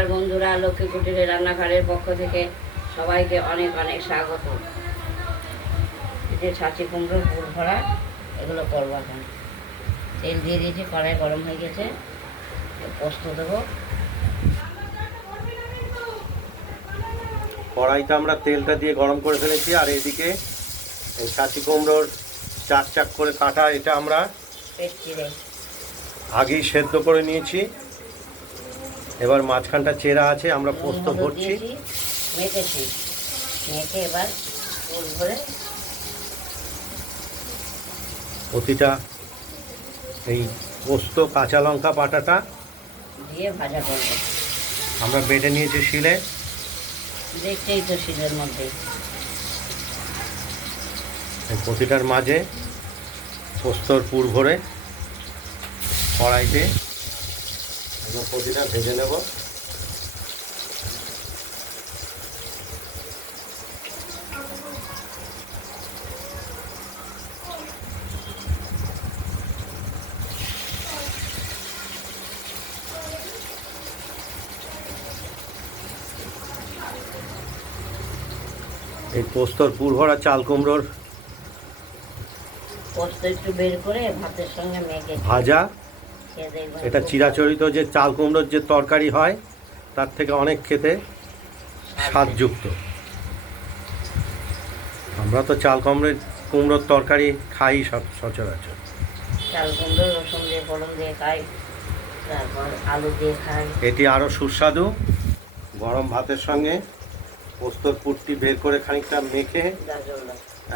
নমস্কার বন্ধুরা, লক্ষ্মী কুটিরের রান্নাঘরের পক্ষ থেকে সবাইকে অনেক অনেক স্বাগত। এই যে ছাঁচি কুমড়ো পুর ভরা, এগুলো করবো এখন। তেল দিয়ে দিয়েছি, কড়াই গরম হয়ে গেছে, পোস্ত দেবো। কড়াইতে আমরা তেলটা দিয়ে গরম করে ফেলেছি, আর এদিকে এই ছাঁচি কুমড়োর চাক চাক করে কাটা, এটা আমরা আগেই সেদ্ধ করে নিয়েছি। এবার মাঝখানটা চেরা আছে, আমরা পোস্ত ভরছি। মেখেছি, মেখে এবার পুর ভরে প্রতিটা এই পোস্ত কাঁচা লঙ্কা বাটাটা দিয়ে ভাজা করবো। আমরা বেটে নিয়েছি শিলে, দেখতেই তো শিলের মধ্যে। প্রতিটার মাঝে পোস্তর পুর ভরে কড়াইতে আমরা প্রতিটা ভেজে নেব। এই পোস্তর পুর ভরা চাল কুমড়োর পোস্ত একটু বের করে ভাতের সঙ্গে মেখে ভাজা, এটা চিরাচরিত যে চাল কুমড়োর যে তরকারি হয় তার থেকে অনেক খেতে স্বাদযুক্ত। আমরা তো চাল কুমড়োর তরকারি খাই সচরাচর। চাল কুমড়ো রসুন দিয়ে ফোড়ন দিয়ে খাই, তারপর আলু দিয়ে খাই। এটি আরও সুস্বাদু। গরম ভাতের সঙ্গে পোস্তর পুরটি বের করে খানিকটা মেখে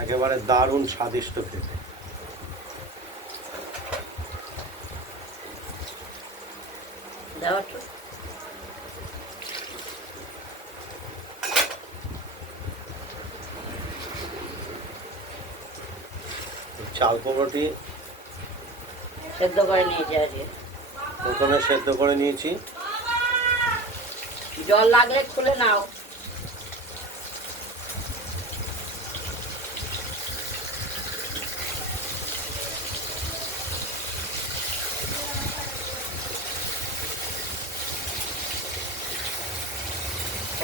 একেবারে দারুণ স্বাদিষ্ট খেতে। চাল কুমড়োটি সেদ্ধ করে নিয়েছি, আজকে প্রথমে সেদ্ধ করে নিয়েছি। জল লাগলে খুলে নাও।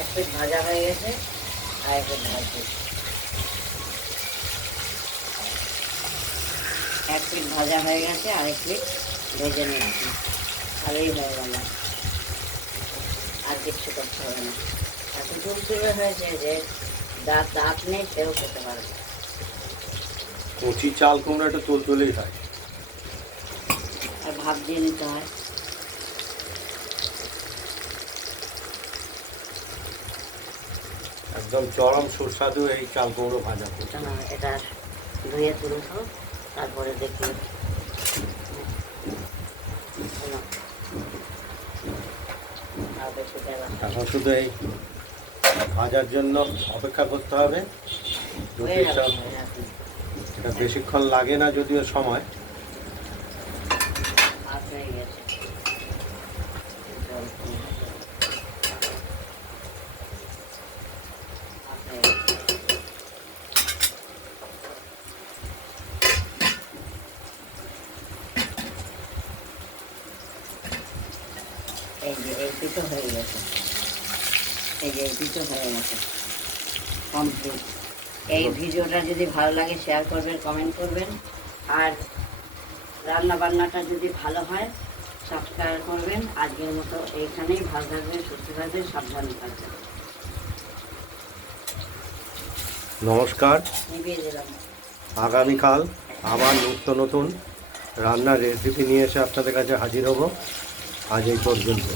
এক পিঠ ভাজা হয়ে গেছে, আর এক পিঠ ভাজছি। এক পিঠ ভাজা হয়ে গেছে, আরেক পিঠ ভেজে নিয়েছি। আর এই হয়ে গেল, আর কিচ্ছু করতে হবে না। এত তুলতুলে হয়েছে যে দাঁত নেই, সেও খেতে পারবে। কচি চাল কুমড়ো একটা তুলতুলেই হয়, আর ভাপ দিয়ে নিতে হয়। একদম চরম সুস্বাদু এই চাল কুমড়ো ভাজা। না, এটা ধুয়ে তুলবো, তারপরে দেখি। এখন শুধু এই ভাজার জন্য অপেক্ষা করতে হবে। এটা বেশিক্ষণ লাগে না, যদিও সময়। এই যে এই পিঠো হয়ে গেছে, এই যে এই পিঠো হয়ে গেছে কমপ্লিট। এই ভিডিওটা যদি ভালো লাগে শেয়ার করবেন, কমেন্ট করবেন, আর রান্না বান্নাটা যদি ভালো হয় সাবস্ক্রাইব করবেন। আজকের মতো এইখানেই। ভালো থাকবেন, সুস্থ থাকবেন, সাবধানে থাকবেন। নমস্কার। নিভিয়ে দিলাম। আগামীকাল আবার নিত্য নতুন রান্নার রেসিপি নিয়ে এসে আপনাদের কাছে হাজির হব। আজ এই পর্যন্ত।